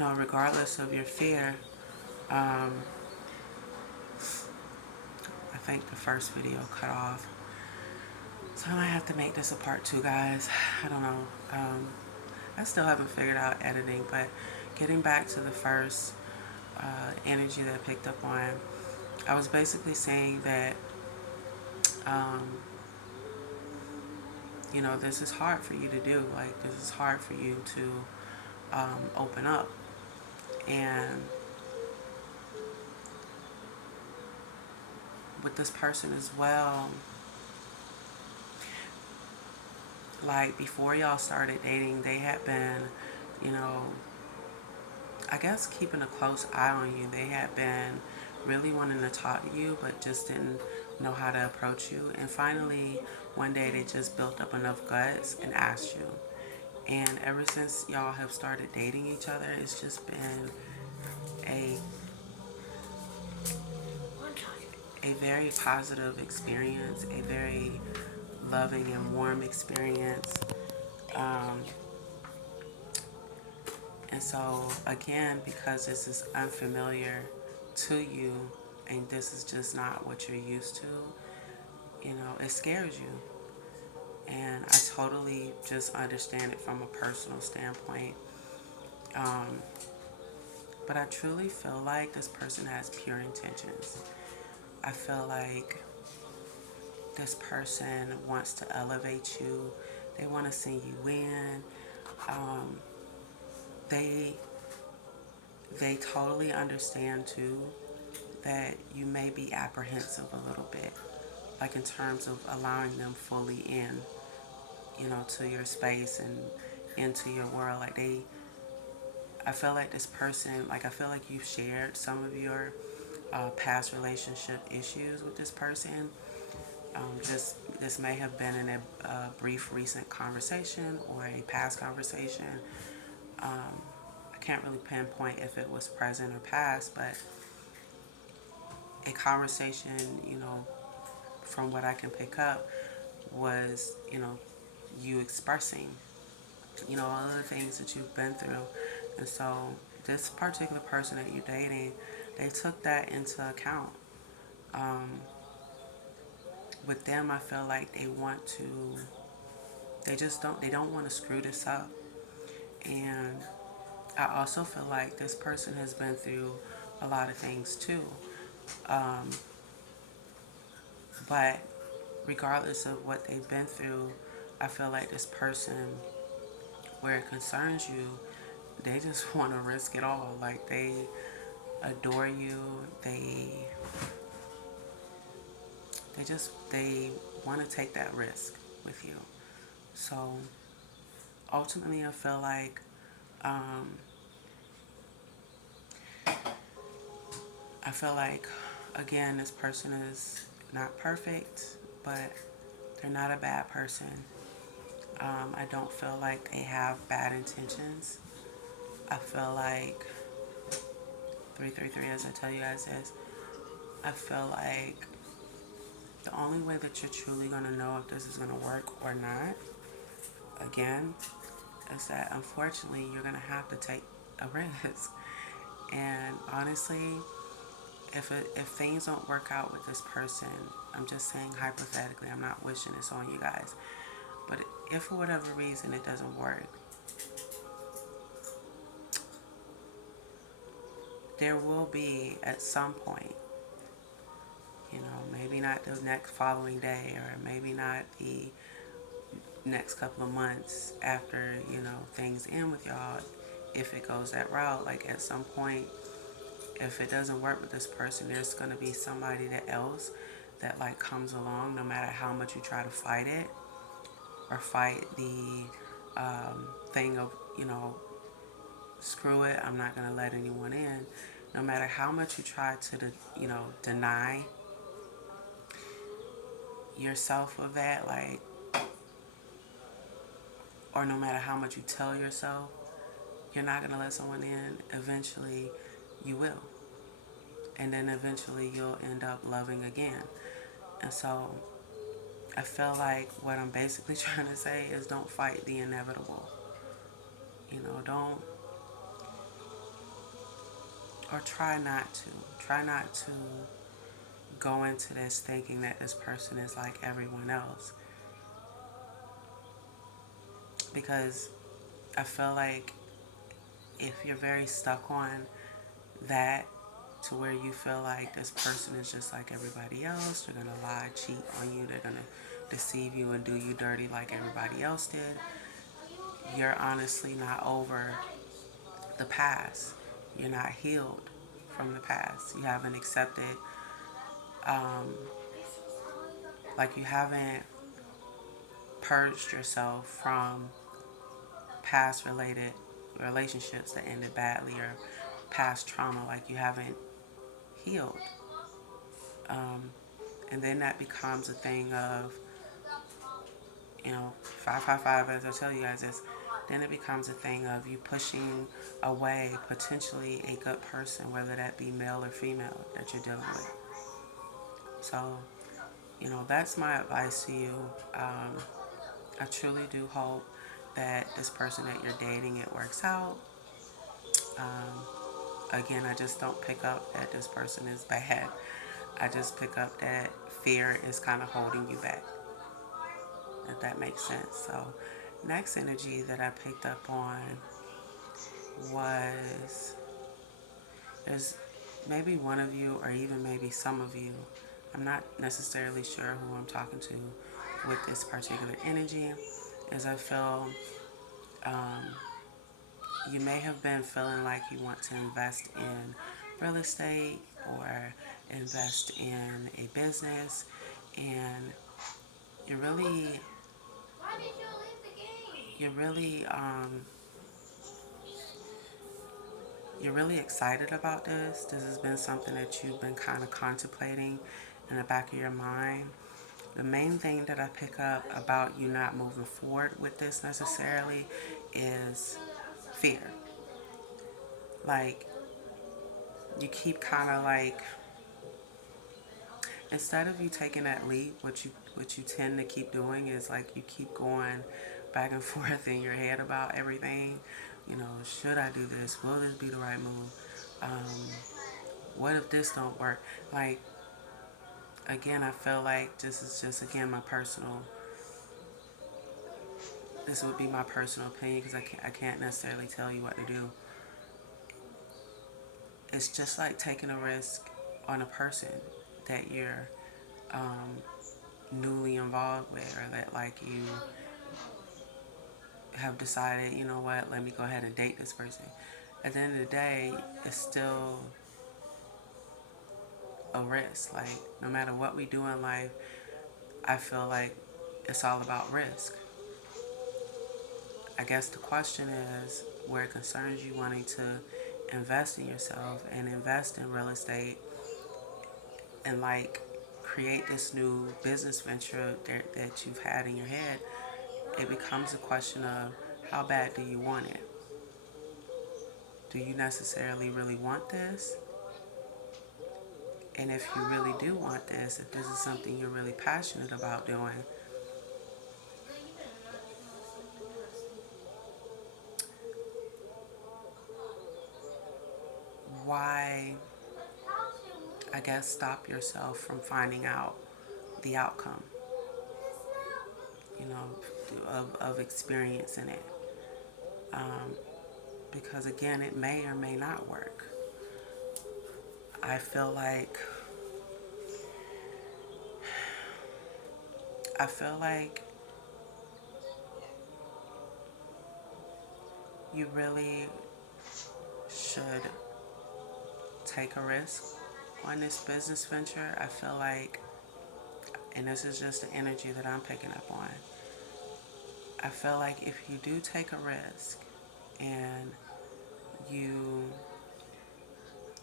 regardless of your fear, um, I think the first video cut off. So I might have to make this a part two, guys. I don't know. I still haven't figured out editing, but getting back to the first energy that I picked up on, I was basically saying that, um, this is hard for you to do. Like, this is hard for you to open up. And with this person as well, like before y'all started dating, they had been, you know, I guess keeping a close eye on you. They had been really wanting to talk to you, but just didn't know how to approach you. And finally, one day they just built up enough guts and asked you. And ever since y'all have started dating each other, it's just been a a very positive experience, a very loving and warm experience. Um, and so, again, because this is unfamiliar to you and this is just not what you're used to, it scares you. And I totally just understand it from a personal standpoint. Um, but I truly feel like this person has pure intentions. I feel like this person wants to elevate you. They want to send you in. Um, they they totally understand too that you may be apprehensive a little bit, like in terms of allowing them fully in, to your space and into your world. I feel like this person, like I feel like you've shared some of your past relationship issues with this person. This may have been in a brief recent conversation or a past conversation. I can't really pinpoint if it was present or past, but a conversation, from what I can pick up, was, you expressing, all of the things that you've been through. And so this particular person that you're dating, they took that into account. Um, with them, I feel like they don't want to screw this up. And I also feel like this person has been through a lot of things too. Um, but regardless of what they've been through, I feel like this person, where it concerns you, they just want to risk it all. Like, they adore you. They want to take that risk with you. So ultimately, I feel like, um, I feel like, again, this person is not perfect, but they're not a bad person. I don't feel like they have bad intentions. I feel like 333, as I tell you guys, is I feel like the only way that you're truly going to know if this is going to work or not, again, is that unfortunately you're going to have to take a risk. And honestly, if things don't work out with this person, I'm just saying hypothetically, I'm not wishing this on you guys, but if for whatever reason it doesn't work, there will be at some point, maybe not the next following day or maybe not the next couple of months after, things end with y'all, if it goes that route, like at some point, if it doesn't work with this person, there's going to be somebody that else that like comes along, no matter how much you try to fight it or fight the thing of, screw it, I'm not going to let anyone in. No matter how much you try to, deny yourself of that, like, or no matter how much you tell yourself you're not going to let someone in, eventually you will. And then eventually you'll end up loving again. And so I feel like what I'm basically trying to say is don't fight the inevitable. Don't or try not to go into this thinking that this person is like everyone else, because I feel like if you're very stuck on that, to where you feel like this person is just like everybody else, they're gonna lie, cheat on you, they're gonna deceive you and do you dirty like everybody else did, you're honestly not over the past. You're not healed from the past. You haven't accepted, um, like you haven't purged yourself from past related relationships that ended badly, or past trauma, like you haven't healed. Um, and then that becomes a thing of, 555, as I tell you guys, is then it becomes a thing of you pushing away potentially a good person, whether that be male or female, that you're dealing with. So, that's my advice to you. Um, I truly do hope that this person that you're dating, it works out. Again, I just don't pick up that this person is bad. I just pick up that fear is kind of holding you back, if that makes sense. So, next energy that I picked up on was, there's maybe one of you, or even maybe some of you. I'm not necessarily sure who I'm talking to with this particular energy, as I feel um, you may have been feeling like you want to invest in real estate or invest in a business, and you're really you're really you're really excited about this. This has been something that you've been kind of contemplating in the back of your mind. The main thing that I pick up about you not moving forward with this necessarily is fear. Like, you keep kind of like, instead of you taking that leap, what you tend to keep doing is like you keep going back and forth in your head about everything. Should I do this? Will this be the right move? Um, what if this don't work? Like, again, I feel like this is just, again, this would be my personal opinion, because I can't necessarily tell you what to do. It's just like taking a risk on a person that you're um, newly involved with, or that like you have decided, you know what, let me go ahead and date this person. At the end of the day, it's still a risk. Like, no matter what we do in life, I feel like it's all about risk. I guess the question is, where it concerns you wanting to invest in yourself and invest in real estate, and like create this new business venture that you've had in your head, it becomes a question of, how bad do you want it? Do you necessarily really want this? And if you really do want this, if this is something you're really passionate about doing, why, I guess, stop yourself from finding out the outcome, you know, of experiencing it? Um, because again, it may or may not work. I feel like I feel like you really should take a risk on this business venture. I feel like, and this is just the energy that I'm picking up on, I feel like if you do take a risk and you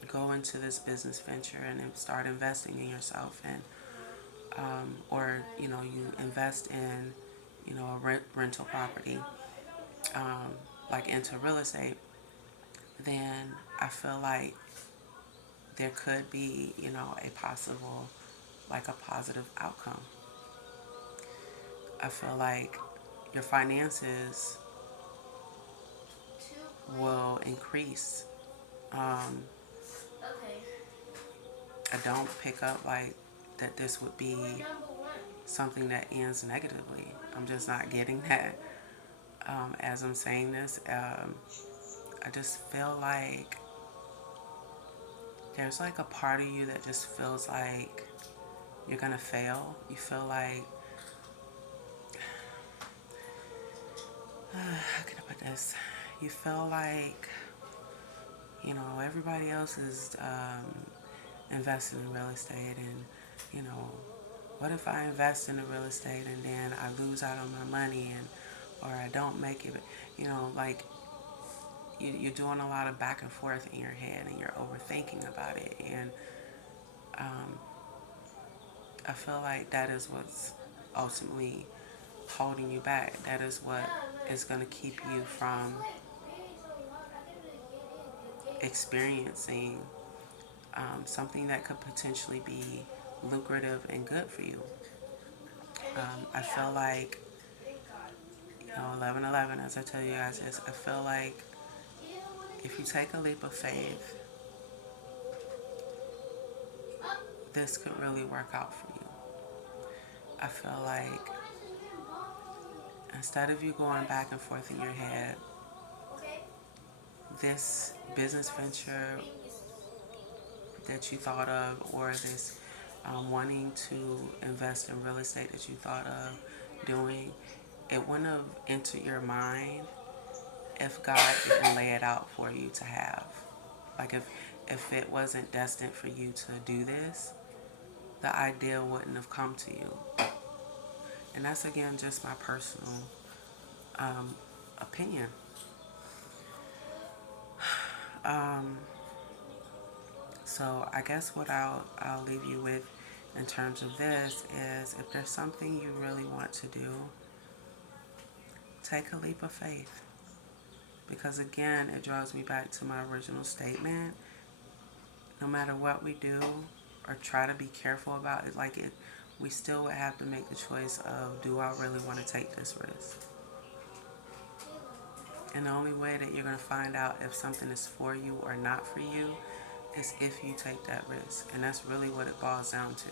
go into this business venture and then start investing in yourself, and or you invest in a rental property, um, like into real estate, then I feel like there could be a possible, like, a positive outcome. I feel like your finances will increase, um, I don't pick up like that this would be something that ends negatively. I'm just not getting that. As I'm saying this, I just feel like there's like a part of you that just feels like you're gonna fail. You feel like, how can I put this? You feel like, everybody else is investing in real estate, and, what if I invest in the real estate and then I lose out on my money, and or I don't make it? Like you're doing a lot of back and forth in your head, and you're overthinking about it, and um, I feel like that is what's ultimately holding you back. That is what is going to keep you from experiencing something that could potentially be lucrative and good for you. I feel like, 11:11, as I tell you guys, is I feel like if you take a leap of faith, this could really work out for you. I feel like instead of you going back and forth in your head, this business venture that you thought of, or this wanting to invest in real estate that you thought of doing, it wouldn't have entered your mind if God didn't lay it out for you to have. Like if it wasn't destined for you to do this, the idea wouldn't have come to you. And that's again just my personal opinion. Um, so I guess what I'll leave you with in terms of this is, if there's something you really want to do, take a leap of faith. Because again, it draws me back to my original statement. No matter what we do or try to be careful about it, we still would have to make the choice of, do I really want to take this risk? And the only way that you're going to find out if something is for you or not for you is if you take that risk. And that's really what it boils down to.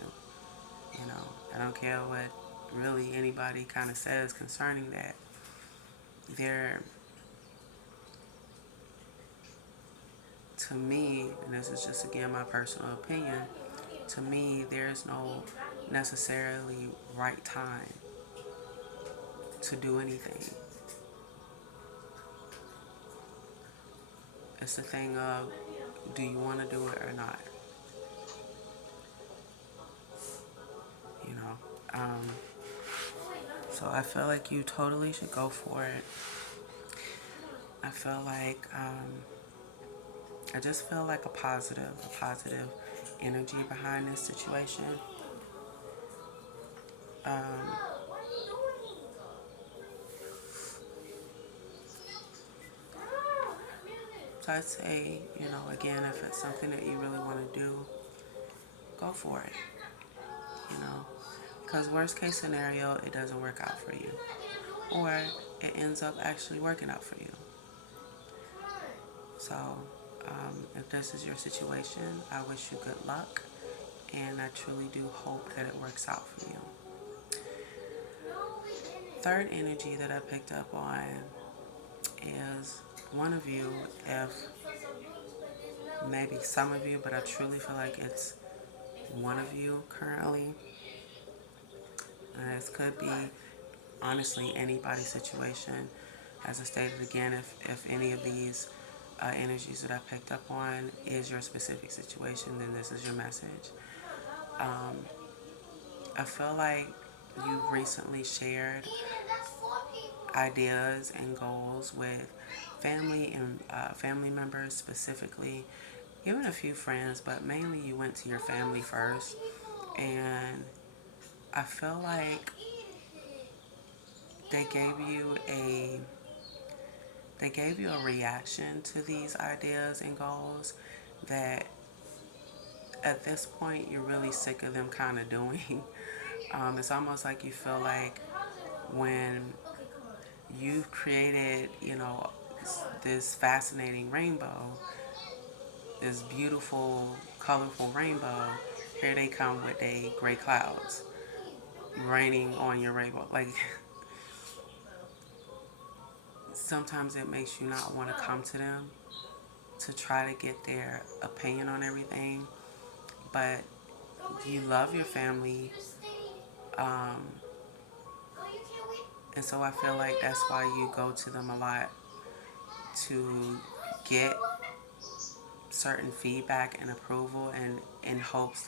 I don't care what really anybody kind of says concerning that. To me, and this is just again my personal opinion, to me, there's no necessarily right time to do anything. It's a thing of, do you want to do it or not? You know. So I feel like you totally should go for it. I feel like I just feel like a positive energy behind this situation. So I'd say, again, if it's something that you really want to do, go for it. Because worst case scenario, it doesn't work out for you, or it ends up actually working out for you. So if this is your situation, I wish you good luck, and I truly do hope that it works out for you. Third energy that I picked up on is one of you, if maybe some of you, but I truly feel like it's one of you currently. This could be honestly anybody's situation. As I stated again, if any of these energies that I picked up on is your specific situation, then this is your message. I feel like you've recently shared ideas and goals with family and family members specifically, even a few friends, but mainly you went to your family first. And I feel like they gave you a reaction to these ideas and goals that at this point you're really sick of them kind of doing. It's almost like you feel like when you've created, this fascinating rainbow, this beautiful, colorful rainbow, here they come with they gray clouds raining on your rainbow. Like, sometimes it makes you not want to come to them to try to get their opinion on everything, but you love your family, um, and so I feel like that's why you go to them a lot to get certain feedback and approval, and in hopes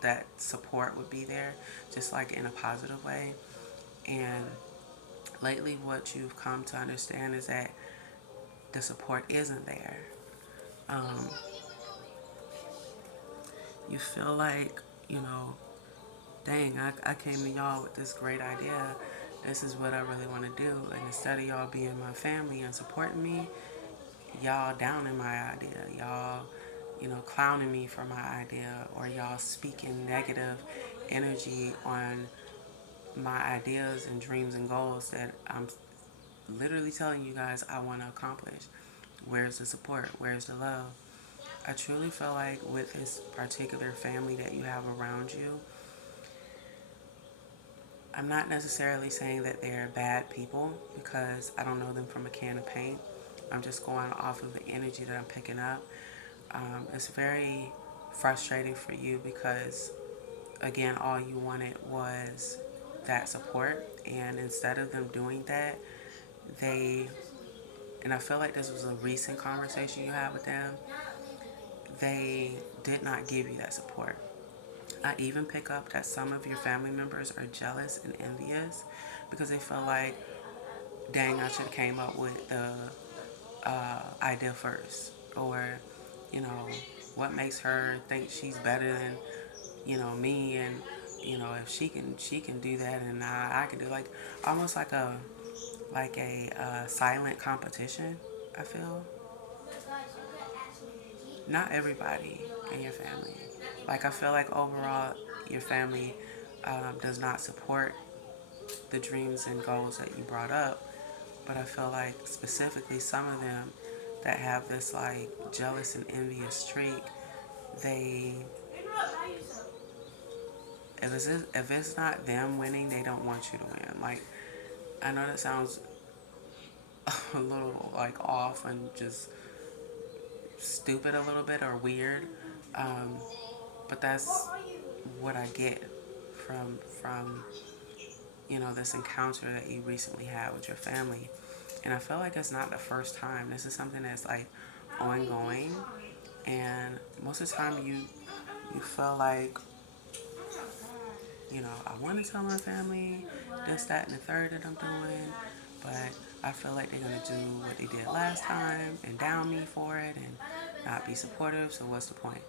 that support would be there, just like in a positive way. And lately, what you've come to understand is that the support isn't there. Um, you feel like, you know, dang, I came to y'all with this great idea. This is what I really want to do. And instead of y'all being my family and supporting me, y'all downing my idea. Y'all, clowning me for my idea, or y'all speaking negative energy on my ideas and dreams and goals that I'm literally telling you guys I want to accomplish. Where's the support? Where's the love? I truly feel like with this particular family that you have around you, I'm not necessarily saying that they're bad people because I don't know them from a can of paint. I'm just going off of the energy that I'm picking up. It's very frustrating for you because, again, all you wanted was that support. And instead of them doing that, they, and I feel like this was a recent conversation you had with them, they did not give you that support. I even pick up that some of your family members are jealous and envious because they feel like, dang, I should have came up with the idea first. Or, you know, what makes her think she's better than, me, and, if she can do that, and I can do, like, almost like a silent competition, I feel. Not everybody in your family. Like, I feel like overall, your family does not support the dreams and goals that you brought up. But I feel like specifically some of them that have this like jealous and envious streak, they, if it's not them winning, they don't want you to win. Like, I know that sounds a little like off and just stupid a little bit or weird, um, but that's what I get from this encounter that you recently had with your family. And I feel like it's not the first time. This is something that's like ongoing, and most of the time you feel like, I want to tell my family this, that, and the third that I'm doing, but I feel like they're gonna do what they did last time and down me for it and not be supportive. So what's the point?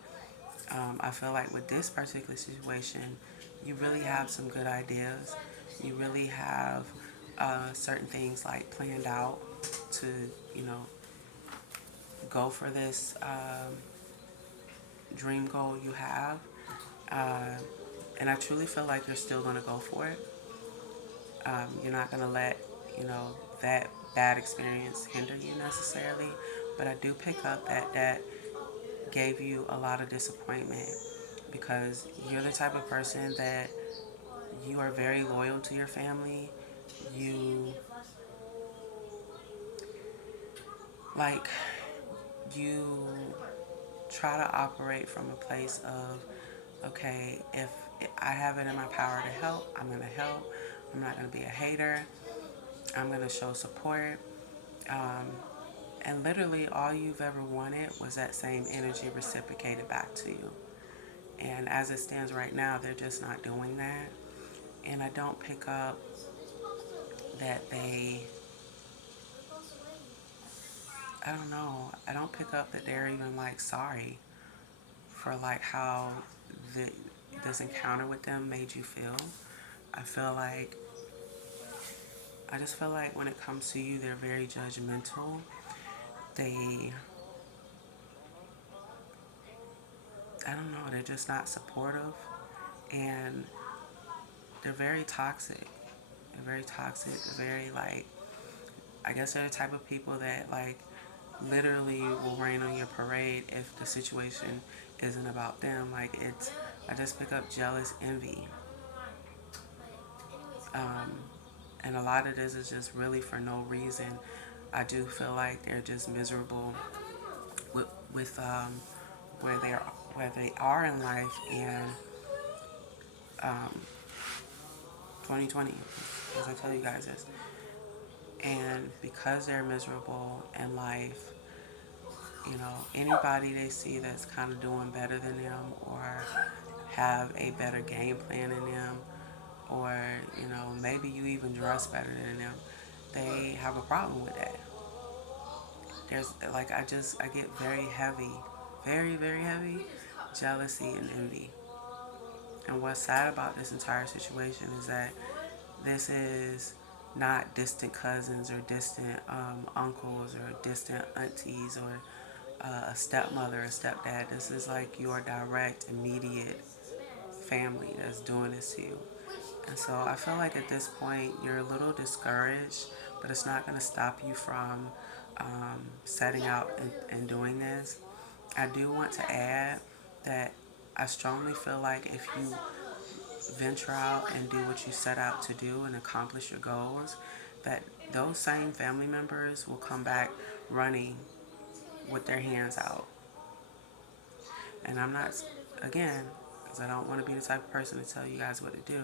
I feel like with this particular situation, you really have some good ideas. You really have certain things like planned out to, you know, go for this dream goal you have. Uh, and I truly feel like you're still going to go for it. You're not going to let, that bad experience hinder you necessarily. But I do pick up that gave you a lot of disappointment because you're the type of person that you are very loyal to your family. You like you try to operate from a place of, okay, if I have it in my power to help, I'm going to help. I'm not going to be a hater. I'm going to show support. Um, and literally all you've ever wanted was that same energy reciprocated back to you. And as it stands right now, they're just not doing that. And I don't pick up that I don't know, I don't pick up that they're even like sorry for like how the, this encounter with them made you feel. I feel like, I just feel like when it comes to you, they're very judgmental. They, I don't know, they're just not supportive. And they're very toxic. They're very toxic. They're very like, I guess they're the type of people that like literally will rain on your parade if the situation isn't about them. Like, it's I just pick up jealous envy. Um, and a lot of this is just really for no reason. I do feel like they're just miserable with where they are in life, and um, 2020, as I tell you guys this. And because they're miserable in life, anybody they see that's kind of doing better than them or have a better game plan than them, or maybe you even dress better than them, they have a problem with that. There's like I get very heavy, very very heavy jealousy and envy. And what's sad about this entire situation is that this is not distant cousins or distant uncles or distant aunties or a stepmother or stepdad. This is like your direct, immediate family that's doing this to you. And so I feel like at this point you're a little discouraged, but it's not going to stop you from setting out and doing this. I do want to add that I strongly feel like if you venture out and do what you set out to do and accomplish your goals, that those same family members will come back running with their hands out. And I'm not, again, because I don't want to be the type of person to tell you guys what to do.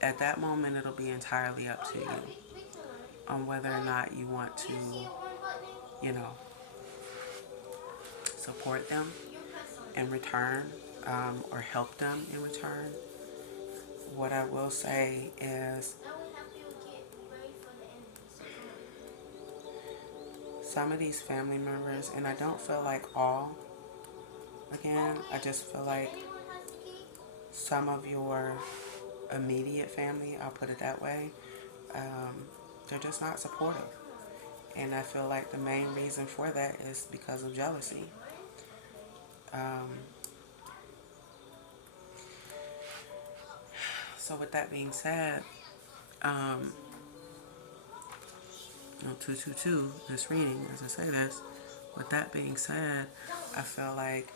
At that moment, it'll be entirely up to you on whether or not you want to, you know, support them in return, or help them in return. What I will say is some of these family members, and I don't feel like all, again, I just feel like some of your immediate family, I'll put it that way, they're just not supportive. And I feel like the main reason for that is because of jealousy. Um, so with that being said, 222, this reading, as I say this, with that being said, I feel like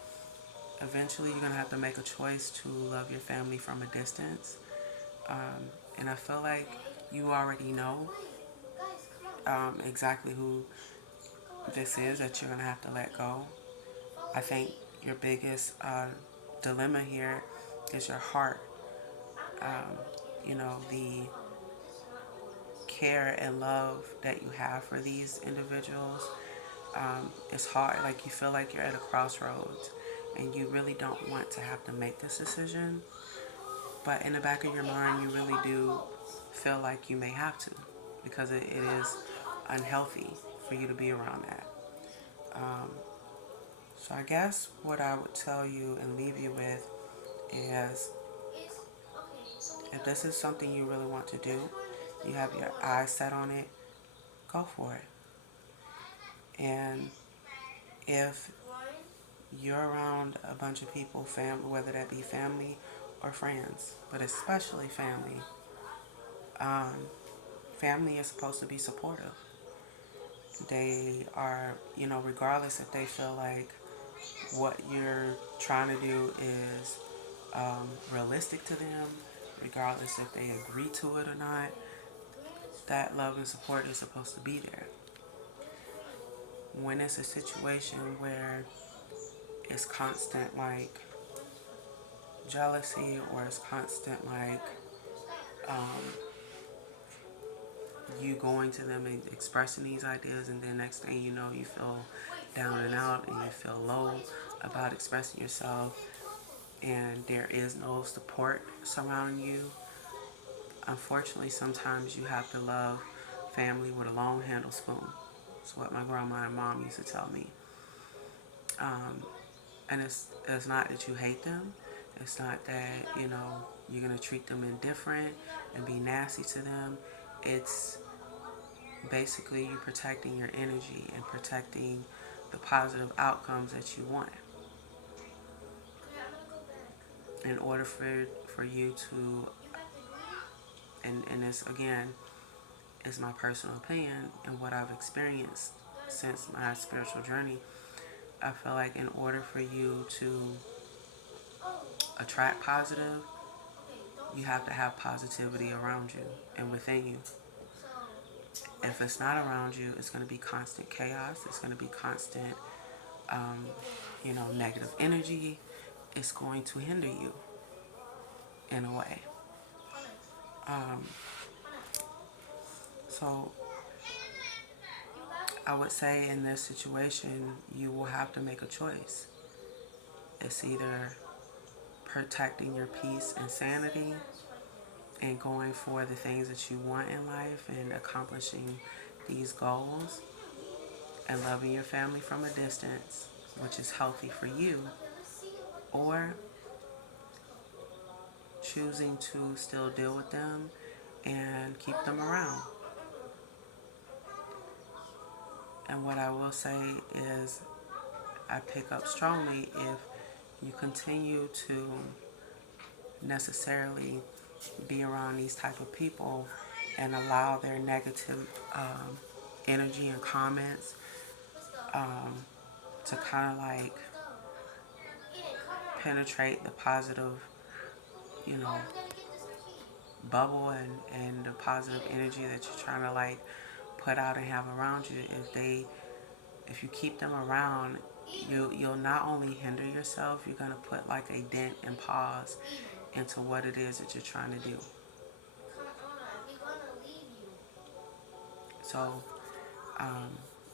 eventually you're going to have to make a choice to love your family from a distance. And I feel like you already know exactly who this is that you're going to have to let go. I think your biggest dilemma here is your heart. The care and love that you have for these individuals. It's hard. Like you feel like you're at a crossroads and you really don't want to have to make this decision. But in the back of your mind, you really do feel like you may have to, because it is unhealthy for you to be around that. Um, so I guess what I would tell you and leave you with is, if this is something you really want to do, you have your eyes set on it, go for it. And if you're around a bunch of people, whether that be family or friends, but especially family, um, family is supposed to be supportive. They are, regardless if they feel like what you're trying to do is realistic to them, regardless if they agree to it or not, that love and support is supposed to be there. When it's a situation where it's constant, like jealousy, or it's constant, like um, you going to them and expressing these ideas, and then next thing you know, you feel down and out and you feel low about expressing yourself, and there is no support surrounding you. Unfortunately, sometimes you have to love family with a long handle spoon. That's what my grandma and mom used to tell me. Um, and it's not that you hate them. It's not that, you're going to treat them indifferent and be nasty to them. It's basically you protecting your energy and protecting the positive outcomes that you want. In order for you to, and this again is my personal opinion and what I've experienced since my spiritual journey, I feel like in order for you to attract positive, you have to have positivity around you and within you. If it's not around you, it's going to be constant chaos. It's going to be constant, um, negative energy. It's going to hinder you in a way. Um, so I would say in this situation, you will have to make a choice. It's either protecting your peace and sanity and going for the things that you want in life and accomplishing these goals and loving your family from a distance, which is healthy for you, or choosing to still deal with them and keep them around. And what I will say is, I pick up strongly if you continue to necessarily be around these type of people and allow their negative energy and comments um, to kind of like penetrate the positive, you know, bubble and the positive energy that you're trying to like put out and have around you. If you keep them around, you'll not only hinder yourself, you're gonna put like a dent and pause into what it is that you're trying to do. So um,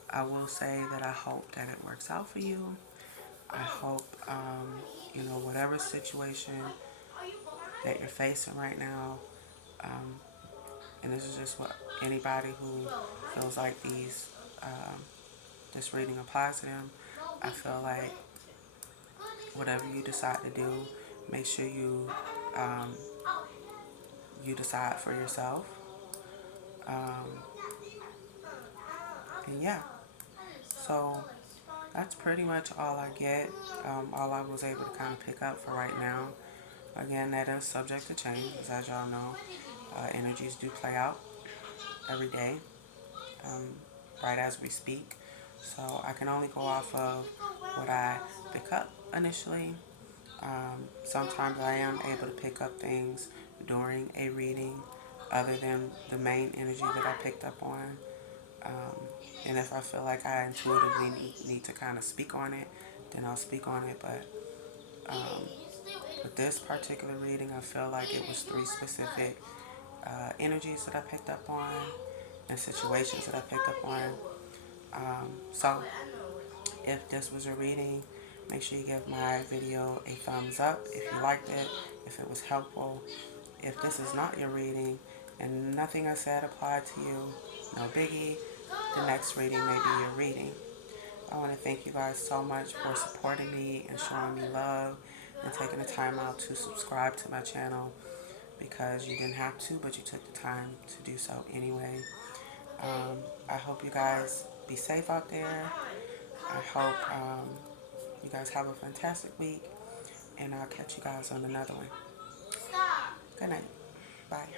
I will say that I hope that it works out for you. I hope whatever situation that you're facing right now, um, and this is just what anybody who feels like this reading applies to them. I feel like whatever you decide to do, make sure um, you decide for yourself. Um, and yeah, so that's pretty much all I get. All I was able to kind of pick up for right now. Again, that is subject to change, because as y'all know, energies do play out every day, um, right as we speak. So I can only go off of what I pick up initially. Sometimes I am able to pick up things during a reading other than the main energy that I picked up on. Um, and if I feel like I intuitively need to kind of speak on it, then I'll speak on it. But um, with this particular reading, I feel like it was three specific energies that I picked up on and situations that I picked up on. So if this was your reading, make sure you give my video a thumbs up if you liked it, if it was helpful. If this is not your reading and nothing I said applied to you, no biggie. The next reading may be your reading. I want to thank you guys so much for supporting me and showing me love and taking the time out to subscribe to my channel, because you didn't have to, but you took the time to do so anyway. I hope you guys be safe out there. I hope you guys have a fantastic week, and I'll catch you guys on another one. Good night. Bye.